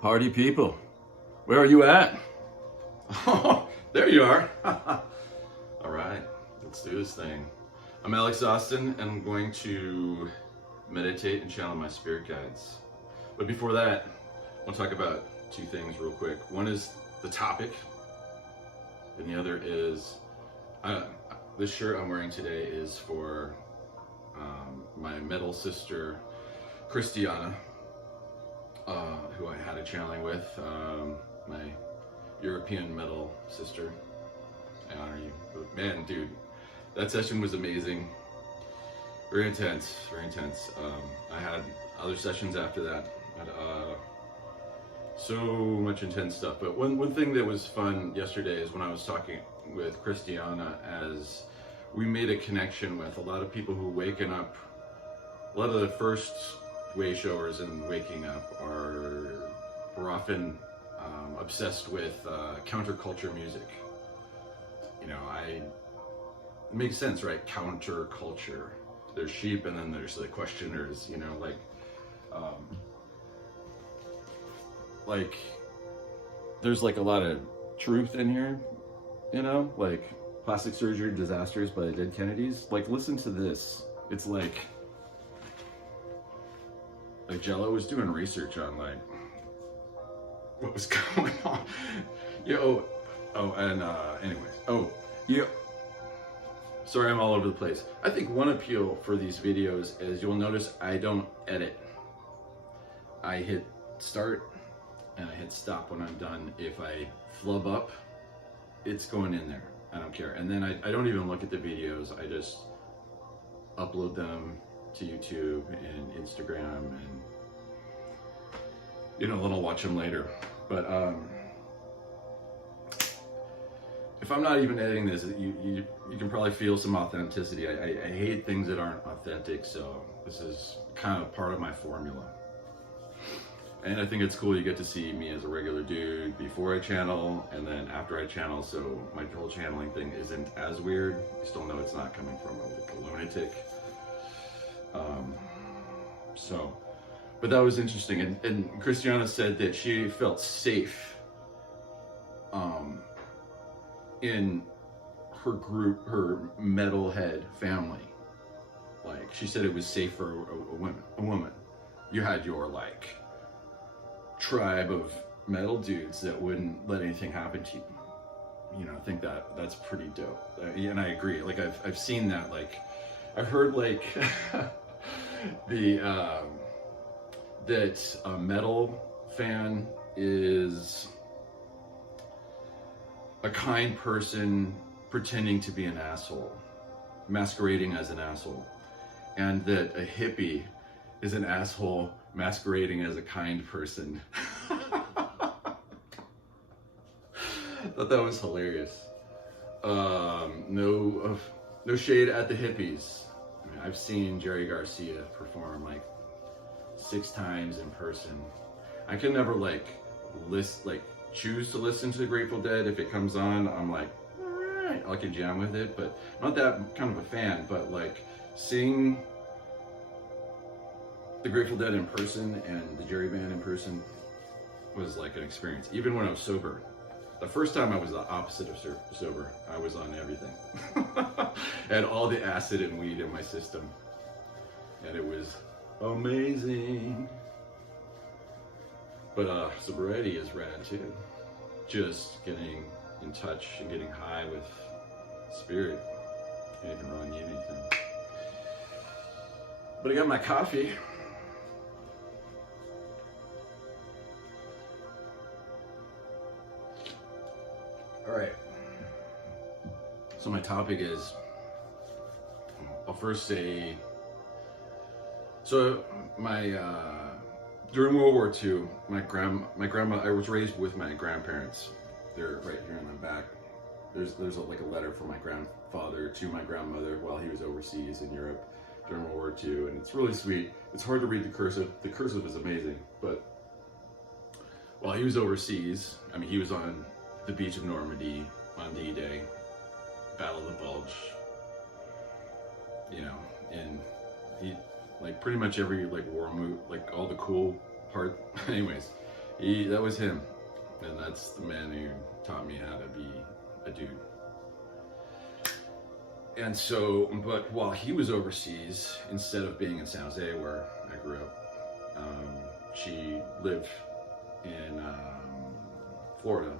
Party people, where are you at? Oh, there you are. All right, let's do this thing. I'm Alex Austin, and I'm going to meditate and channel my spirit guides. But before that, I want to talk about two things real quick. One is the topic, and the other is this shirt I'm wearing today is for my metal sister, Christiana, who I had a channeling with, my European metal sister. I honor you. But man, dude, that session was amazing. Very intense, very intense. I had other sessions after that. Had, so much intense stuff. But one thing that was fun yesterday is when I was talking with Christiana, as we made a connection with a lot of people who waken up. A lot of the first way showers and waking up we're often obsessed with counterculture music. You know, it makes sense, right? Counterculture. There's sheep, and then there's the questioners. You know, like there's like a lot of truth in here. You know, like plastic surgery disasters by the dead Kennedys. Like, listen to this. It's like Jello was doing research on like what was going on. Sorry, I'm all over the place. I think one appeal for these videos is you'll notice I don't edit. I hit start and I hit stop when I'm done. If I flub up, it's going in there. I don't care. And then I don't even look at the videos. I just upload them to YouTube and Instagram, and then I'll watch them later. But if I'm not even editing this, you can probably feel some authenticity. I hate things that aren't authentic, so this is kind of part of my formula. And I think it's cool you get to see me as a regular dude before I channel and then after I channel, so my whole channeling thing isn't as weird. You still know it's not coming from a lunatic. But that was interesting, and Christiana said that she felt safe in her group, her metalhead family. Like, she said it was safe for a woman. You had your like tribe of metal dudes that wouldn't let anything happen to you. I think that's pretty dope. And I agree. Like, I've seen that. Like, I've heard like that a metal fan is a kind person pretending to be an asshole, masquerading as an asshole, and that a hippie is an asshole masquerading as a kind person. Thought that was hilarious. No shade at the hippies. I mean, I've seen Jerry Garcia perform like 6 times in person. I can never choose to listen to the Grateful Dead. If it comes on, I'm like, all right, I can jam with it, but not that kind of a fan. But like, seeing the Grateful Dead in person and the Jerry Band in person was like an experience. Even when I was sober. The first time I was the opposite of sober. I was on everything. I had all the acid and weed in my system. And it was amazing. But sobriety is rad too. Just getting in touch and getting high with spirit. You didn't really need anything. But I got my coffee. All right. So my topic is, I'll first say, so during World War II, my grandma, I was raised with my grandparents. They're right here in the back. There's a letter from my grandfather to my grandmother while he was overseas in Europe during World War II, and it's really sweet. It's hard to read the cursive. The cursive is amazing, but while he was overseas, I mean, he was on the beach of Normandy on D-Day, Battle of the Bulge, and he, like, pretty much every war movie, like all the cool part. Anyways, That was him. And that's the man who taught me how to be a dude. And so, but while he was overseas, instead of being in San Jose where I grew up, she lived in Florida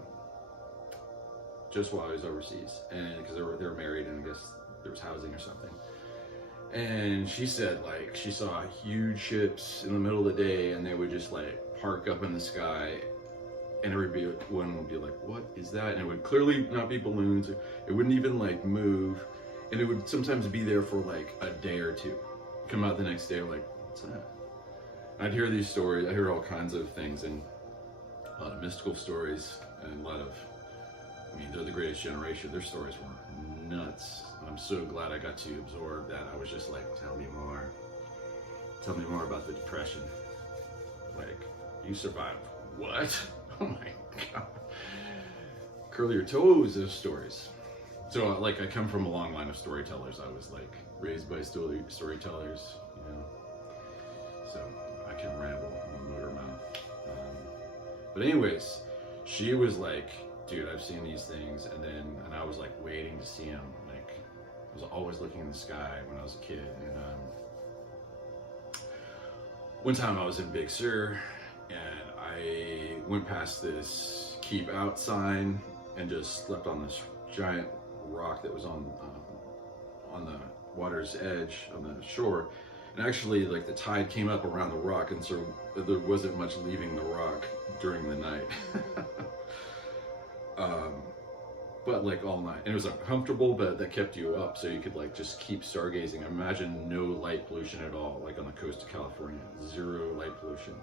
just while I was overseas, and because they were married, and I guess there was housing or something. And she said, like, she saw huge ships in the middle of the day, and they would just like park up in the sky, and everyone would be like, "What is that?" And it would clearly not be balloons. It wouldn't even like move, and it would sometimes be there for like a day or two. Come out the next day, like, "What's that?" I'd hear these stories. I hear all kinds of things, and a lot of mystical stories, and a lot of, I mean, they're the greatest generation. Their stories were nuts. I'm so glad I got to absorb that. I was just like, tell me more. Tell me more about the Depression. Like, you survived what? Oh my God. Curl your toes, those stories. So, like, I come from a long line of storytellers. I was, like, raised by storytellers, you know. So, I can ramble and motor mouth. But anyways, she was like, dude, I've seen these things. And I was, like, waiting to see them. Like, I was always looking in the sky when I was a kid. And one time I was in Big Sur, and I went past this keep out sign and just slept on this giant rock that was on the water's edge on the shore. And actually, like, the tide came up around the rock, and so there wasn't much leaving the rock during the night. But like all night, and it was uncomfortable, but that kept you up, so you could like just keep stargazing. Imagine no light pollution at all, like on the coast of California, 0 light pollution.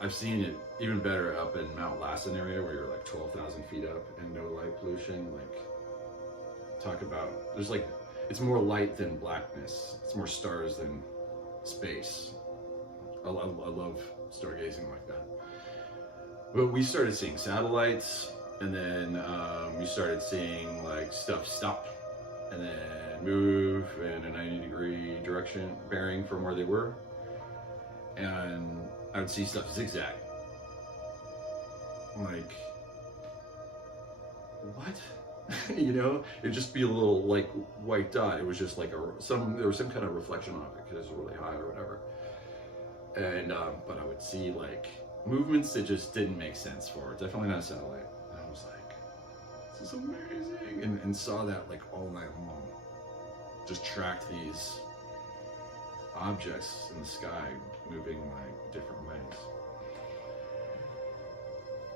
I've seen it even better up in Mount Lassen area, where you're like 12,000 feet up and no light pollution. Like, talk about, there's like, it's more light than blackness. It's more stars than space. I love stargazing like that. But we started seeing satellites, and then we started seeing like stuff stop and then move in a 90-degree direction, bearing from where they were. And I would see stuff zigzag. Like, what? You know, it'd just be a little like white dot. It was just like there was some kind of reflection on it because it was really high or whatever. And but I would see like movements that just didn't make sense for it. Definitely not a satellite. And I was like, this is amazing, and saw that like all night long. Just tracked these objects in the sky moving like different ways.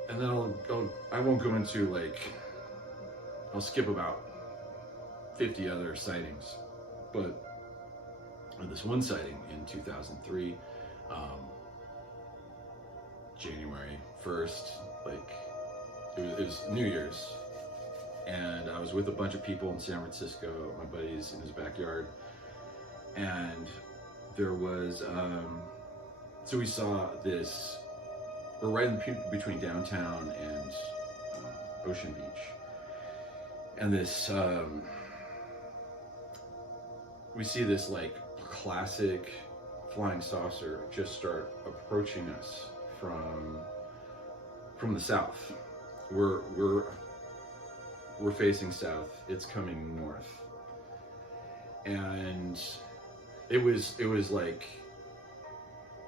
And then I won't go into like, I'll skip about 50 other sightings, but this one sighting in 2003, January 1st, like it was New Year's, and I was with a bunch of people in San Francisco, my buddies in his backyard, and there was, so we saw this, we're right in between downtown and Ocean Beach, and this, we see this like classic flying saucer just start approaching us from the south. We're facing south. It's coming north, and it was like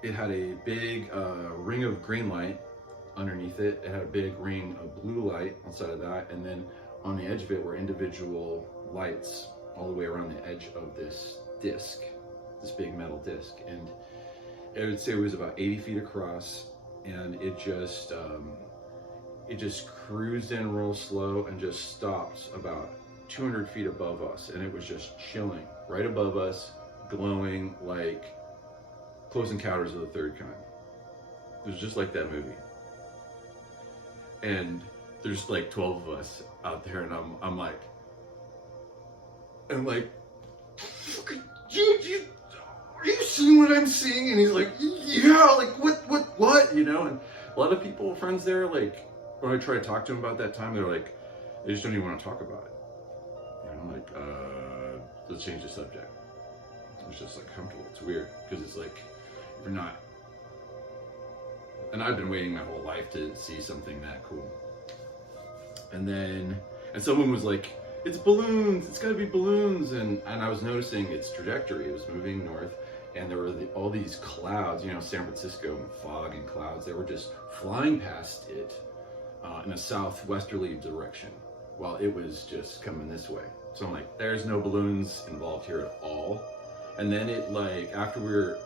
it had a big ring of green light underneath it. It had a big ring of blue light outside of that, and then on the edge of it were individual lights all the way around the edge of this disc, this big metal disc. And I would say it was about 80 feet across, and it just cruised in real slow and just stopped about 200 feet above us, and it was just chilling right above us, glowing like Close Encounters of the Third Kind. It was just like that movie. And there's like 12 of us out there, and I'm like, dude, are you seeing what I'm seeing? And he's like, yeah, like what? You know, and a lot of people, friends there, like, when I try to talk to them about that time, they're like, they just don't even want to talk about it. And I'm like, let's change the subject. It's just like comfortable. It's weird because it's like, you're not And I've been waiting my whole life to see something that cool. And someone was like, it's balloons, it's gotta be balloons. And I was noticing its trajectory. It was moving north, and there were all these clouds, you know, San Francisco, fog and clouds. They were just flying past it in a southwesterly direction while it was just coming this way. So I'm like, there's no balloons involved here at all. And then it, like, after we were,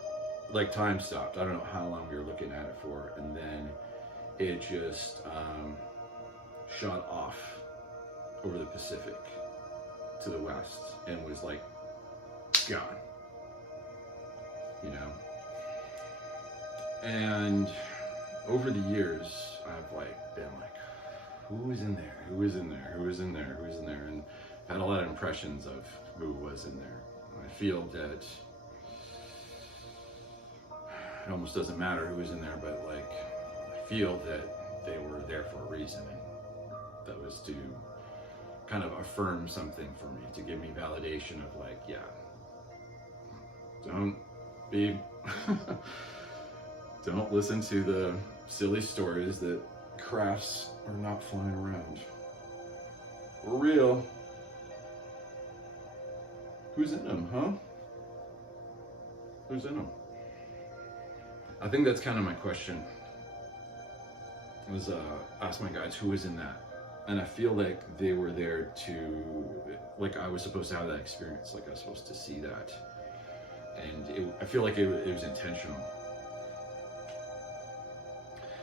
like, time stopped. I don't know how long we were looking at it for. And then it just shot off over the Pacific to the west and was, like, gone. You know? And over the years, I've, like, been like, who is in there? Who is in there? Who is in there? Who is in there? And I had a lot of impressions of who was in there. I feel that it almost doesn't matter who was in there, but like I feel that they were there for a reason, and that was to kind of affirm something for me, to give me validation of like, yeah, don't be don't listen to the silly stories that crafts are not flying around. We're real. Who's in them, huh? Who's in them? I think that's kind of my question. Was ask my guides who was in that, and I feel like they were there to, like I was supposed to have that experience, like I was supposed to see that, and I feel like it was intentional.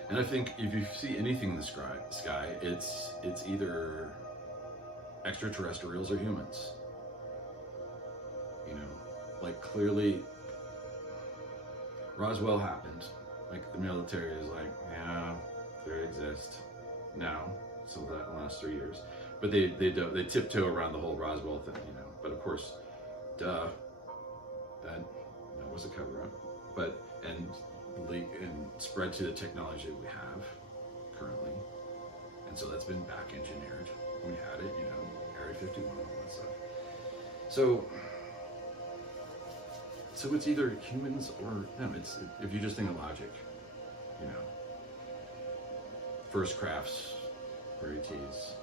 And I think if you see anything in the sky, it's either extraterrestrials or humans. You know, like clearly Roswell happened. Like the military is like, yeah, they exist now. So that in the last 3 years, but they tiptoe around the whole Roswell thing, you know. But of course, that was a cover up. But and spread to the technology that we have currently, and so that's been back engineered. We had it, you know, Area 51 and all that stuff. So it's either humans or them. It's if you just think of logic, you know. First crafts or ETs,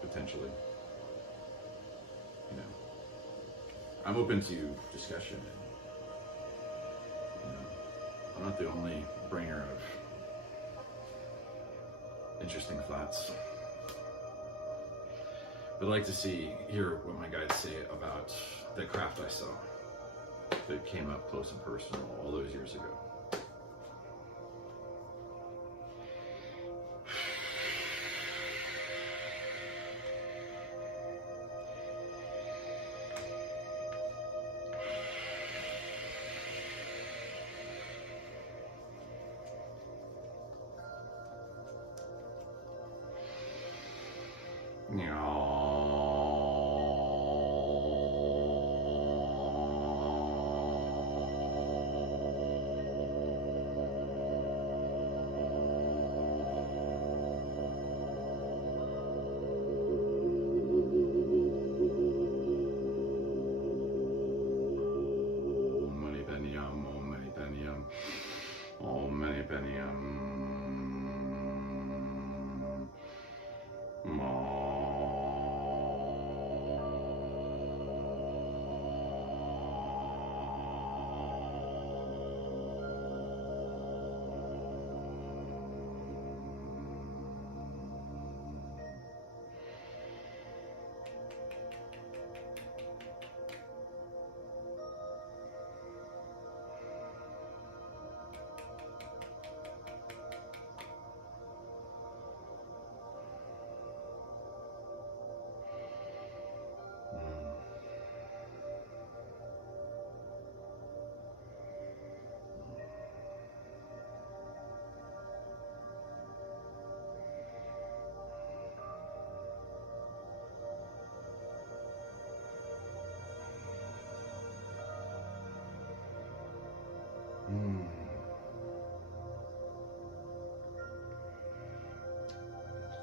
potentially. You know, I'm open to discussion. And, you know, I'm not the only bringer of interesting thoughts. But I'd like to hear what my guides say about the craft I saw that came up close and personal all those years ago.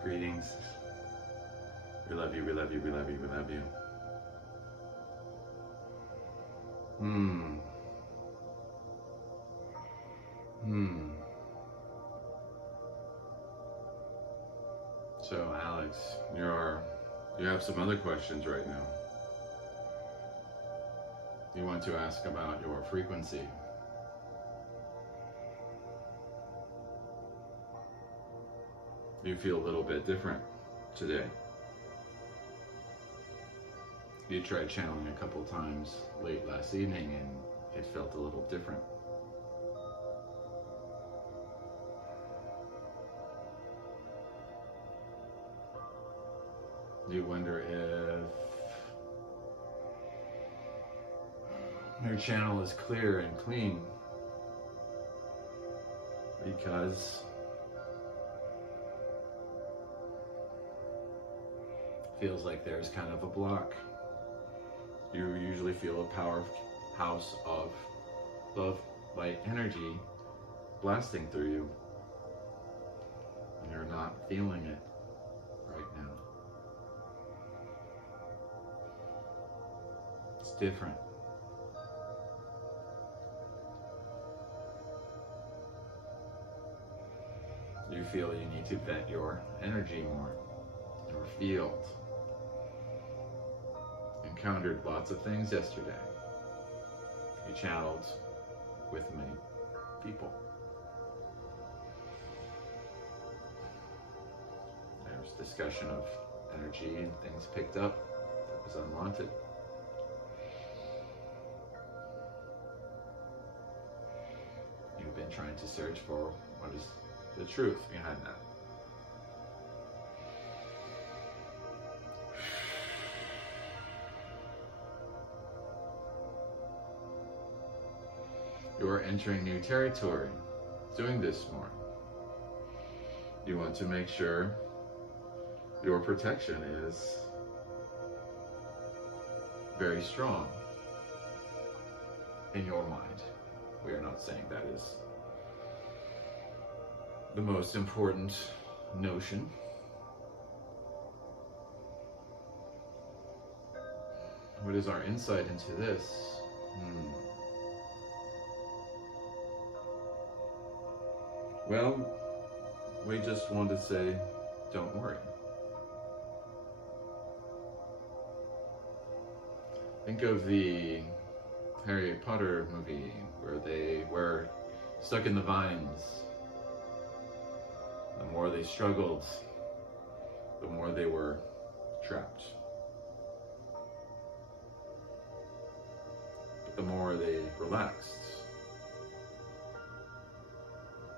Greetings. We love you, we love you, we love you, we love you. So Alex, you have some other questions right now. You want to ask about your frequency. You feel a little bit different today. You tried channeling a couple times late last evening and it felt a little different. You wonder if your channel is clear and clean because it feels like there's kind of a block. You usually feel a powerhouse of love, light, energy blasting through you, and you're not feeling it right now. It's different. You feel you need to vet your energy more, your field. Encountered lots of things yesterday. You channeled with many people. There's discussion of energy and things picked up that was unwanted. You've been trying to search for what is the truth behind that. You are entering new territory doing this more. You want to make sure your protection is very strong in your mind. We are not saying that is the most important notion. What is our insight into this? Well, we just want to say, don't worry. Think of the Harry Potter movie where they were stuck in the vines. The more they struggled, the more they were trapped. But the more they relaxed,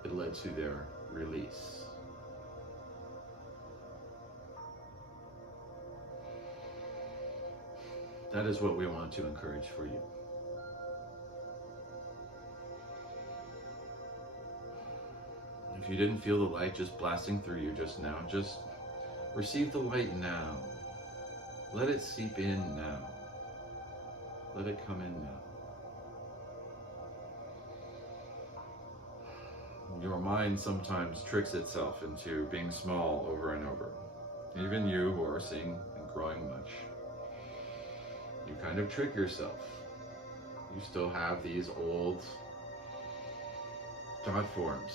it led to their release. That is what we want to encourage for you. If you didn't feel the light just blasting through you just now, just receive the light now. Let it seep in now. Let it come in now. Your mind sometimes tricks itself into being small over and over. Even you who are seeing and growing much, you kind of trick yourself. You still have these old thought forms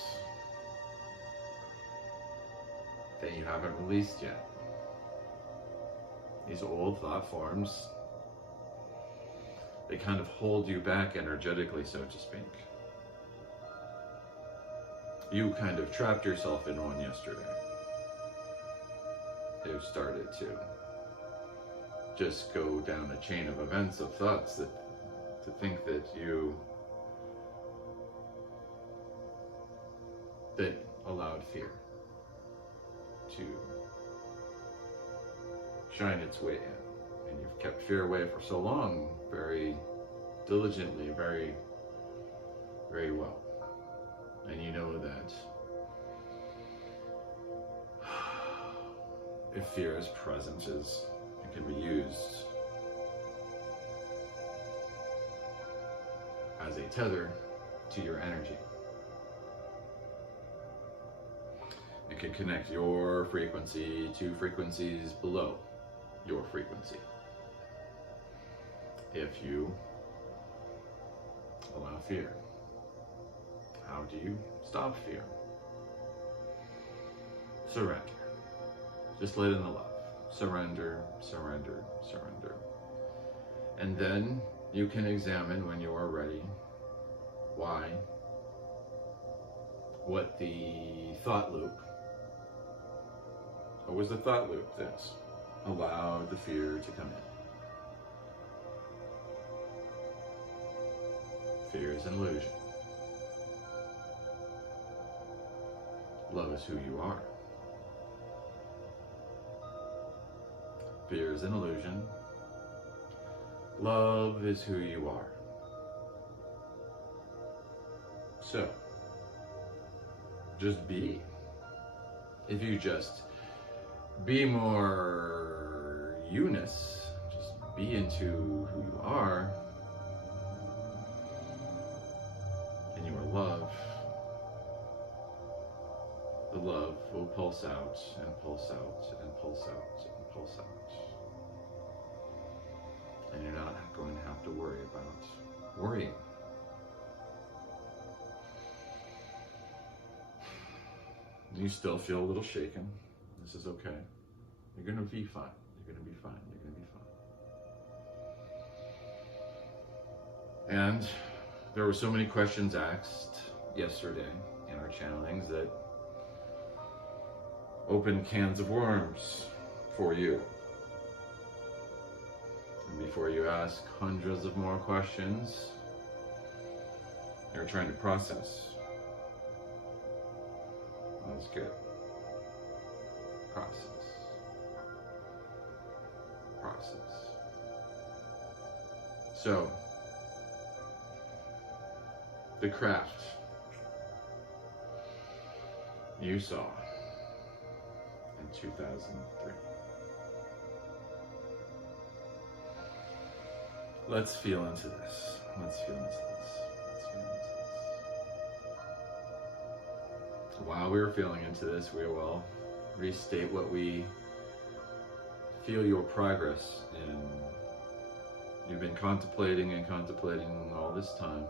that you haven't released yet. These old thought forms, they kind of hold you back energetically, so to speak. You kind of trapped yourself in one yesterday. You started to just go down a chain of events of thoughts to think that that allowed fear to shine its way in. And you've kept fear away for so long, very diligently, very, very well. And you know that if fear is present, it can be used as a tether to your energy. It can connect your frequency to frequencies below your frequency. If you allow fear. How do you stop fear? Surrender. Just let in the love. Surrender, surrender, surrender. And then you can examine when you are ready why, what the thought loop, what was the thought loop that allowed the fear to come in. Fear is an illusion. Love is who you are. Fear is an illusion. Love is who you are. So, just be. If you just be more you-ness, just be into who you are, and you are love, the love will pulse out and pulse out and pulse out and pulse out. And you're not going to have to worry about worrying. You still feel a little shaken. This is okay. You're going to be fine. You're going to be fine. You're going to be fine. And there were so many questions asked yesterday in our channelings that opened cans of worms for you. And before you ask hundreds of more questions, you're trying to process. That's good. Process. Process. So, the craft you saw in 2003. Let's feel into this. Let's feel into this. Let's feel into this. While we're feeling into this, we will restate what we feel your progress in. You've been contemplating and contemplating all this time.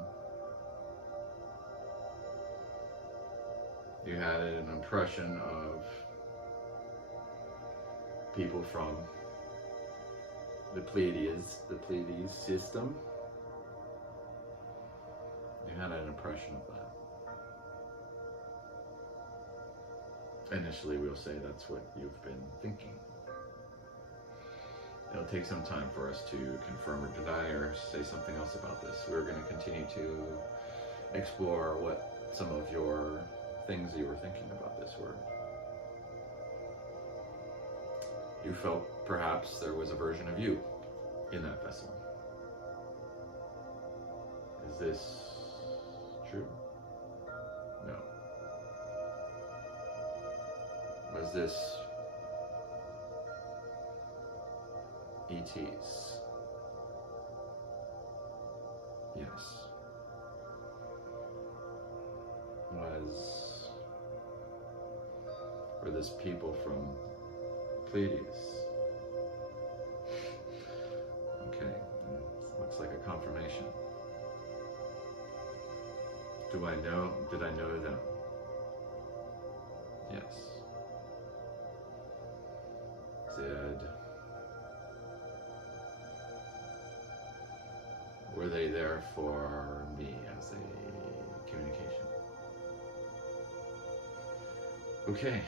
You had an impression of people from the Pleiades system. You had an impression of that. Initially, we'll say that's what you've been thinking. It'll take some time for us to confirm or deny or say something else about this. We're going to continue to explore what some of your things you were thinking about this were. You felt perhaps there was a version of you in that vessel. Is this true? No. Was this ETs? Yes. Were this people from Pleiades? Okay, looks like a confirmation. Did I know them? Yes. Were they there for me as a communication? Okay,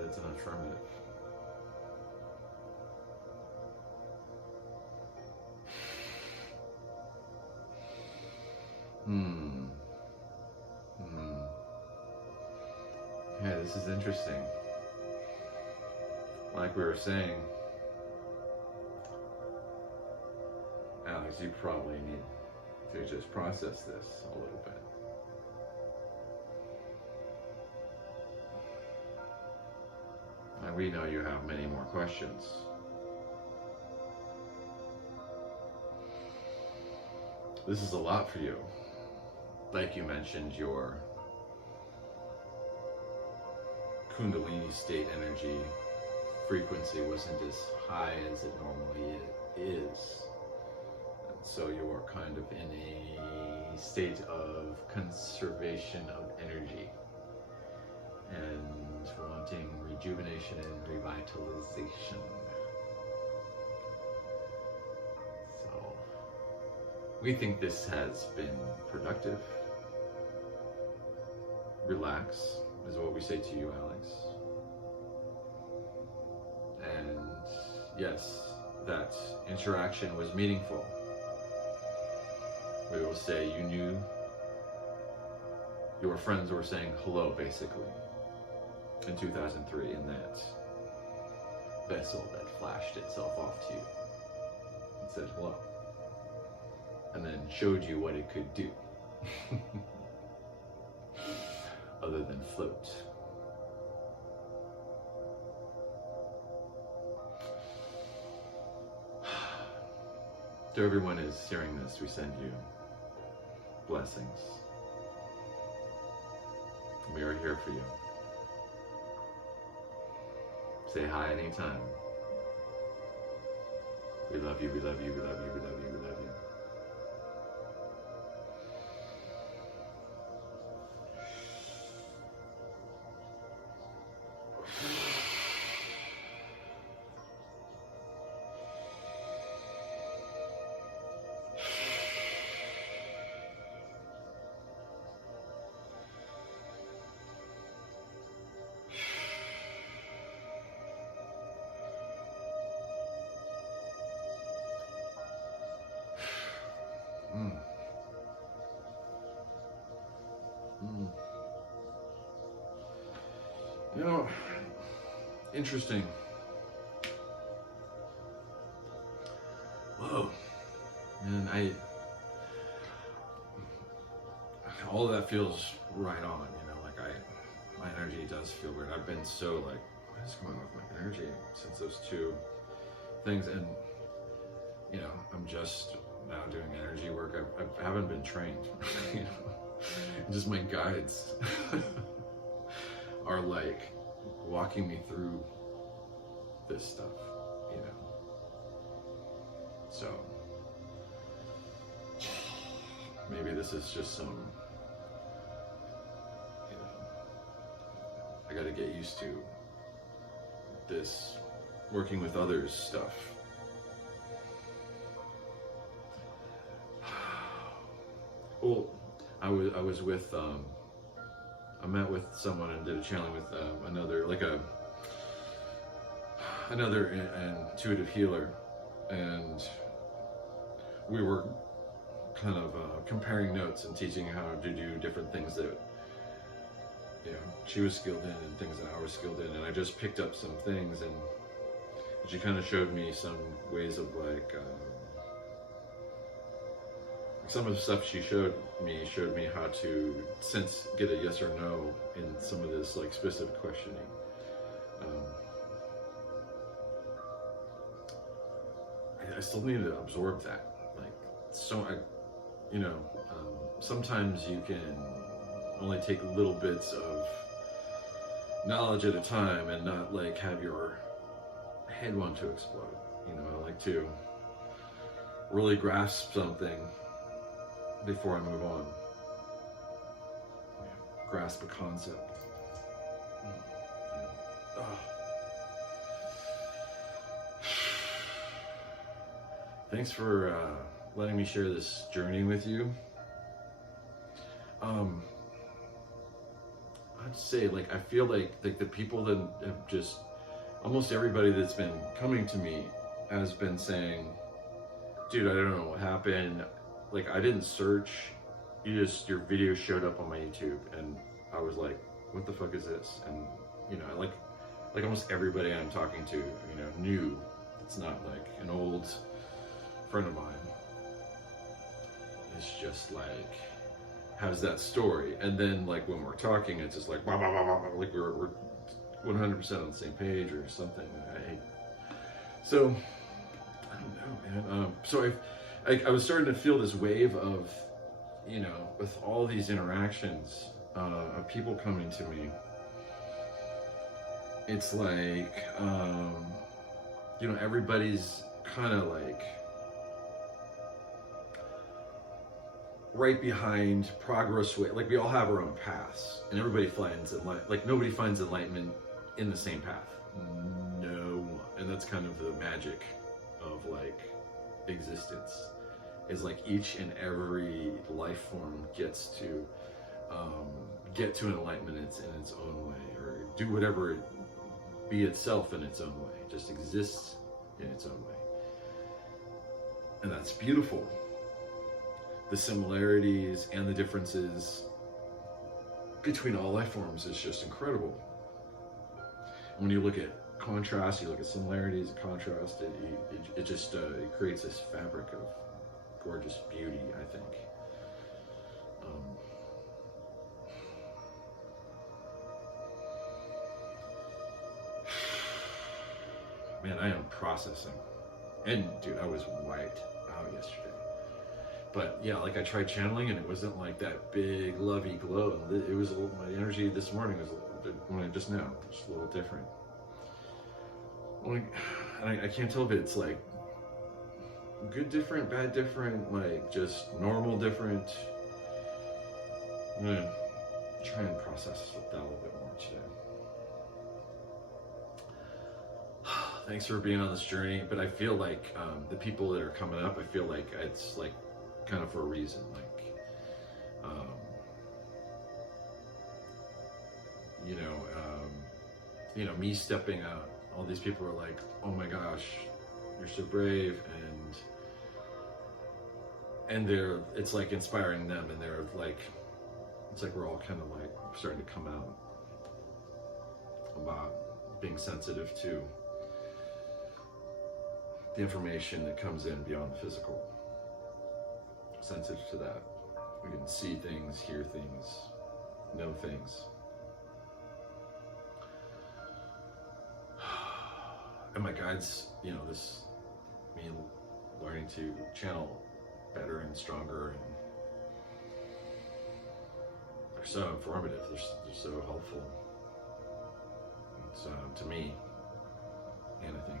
that's an affirmative. Yeah, this is interesting. Like we were saying, Alex, you probably need to just process this a little bit. And we know you have many more questions. This is a lot for you. Like you mentioned, your kundalini state energy frequency wasn't as high as it normally is. And so you're kind of in a state of conservation of energy and wanting rejuvenation and revitalization. So, we think this has been productive. Relax is what we say to you, Alex. And yes, that interaction was meaningful. We will say you knew your friends were saying hello, basically, in 2003, in that vessel that flashed itself off to you and said hello, and then showed you what it could do, other than float. To everyone who is hearing this, we send you blessings. We are here for you. Say hi anytime. We love you, we love you, we love you, we love you, we love you. You know, interesting. Whoa. And all of that feels right on, you know, like my energy does feel weird. I've been so like, what is going on with my energy since those two things? And, you know, I'm just now doing energy work. I haven't been trained, you know, just my guides are like walking me through this stuff, you know. So maybe this is just some, you know, I gotta get used to this working with others stuff. Well, I was with I met with someone and did a channeling with another intuitive healer, and we were kind of comparing notes and teaching how to do different things that, you know, she was skilled in and things that I was skilled in, and I just picked up some things, and she kind of showed me some ways of like some of the stuff she showed me how to get a yes or no in some of this like specific questioning. I still need to absorb that. Like, so you know, sometimes you can only take little bits of knowledge at a time and not like have your head want to explode. You know, I like to really grasp something before I move on. Grasp a concept. Thanks for letting me share this journey with you. I'd say, like, I feel like the people that have just, almost everybody that's been coming to me has been saying, dude, I don't know what happened. Like, I didn't search, your video showed up on my YouTube, and I was like, what the fuck is this? And, you know, like almost everybody I'm talking to, you know, new. It's not like an old friend of mine. It's just like, has that story. And then, like, when we're talking, it's just like, blah, blah, blah, blah, blah, like we're 100% on the same page or something. So, I don't know, man. So I was starting to feel this wave of, you know, with all these interactions of people coming to me, it's like, you know, everybody's kind of like right behind progress. Like, we all have our own paths, and everybody finds like nobody finds enlightenment in the same path. No one. And that's kind of the magic of like existence, is like each and every life form gets to get to enlightenment in its own way, or do whatever be itself in its own way, just exists in its own way. And that's beautiful. The similarities and the differences between all life forms is just incredible. When you look at contrast, you look at similarities and contrast, it just it creates this fabric of gorgeous beauty, I think. Man, I am processing. And dude, I was wiped out yesterday. But yeah, like I tried channeling and it wasn't like that big lovey glow. It was a little, my energy this morning was a little bit, when just now, just a little different. I can't tell if it's like good different, bad different, like just normal different. I'm gonna try and process that a little bit more today. Thanks for being on this journey, but I feel like the people that are coming up, I feel like it's like kind of for a reason, like me stepping out, all these people are like, oh my gosh, you're so brave, and it's like inspiring them, and they're like, it's like we're all kind of like starting to come out about being sensitive to the information that comes in beyond the physical. Sensitive to that. We can see things, hear things, know things. And my guides, this, me learning to channel better and stronger, and they're so informative, they're so helpful. It's, to me, and I think,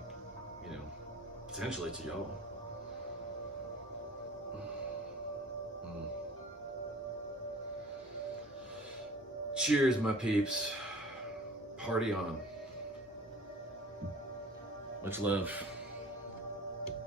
potentially to y'all. Cheers, my peeps. Party on. Much love.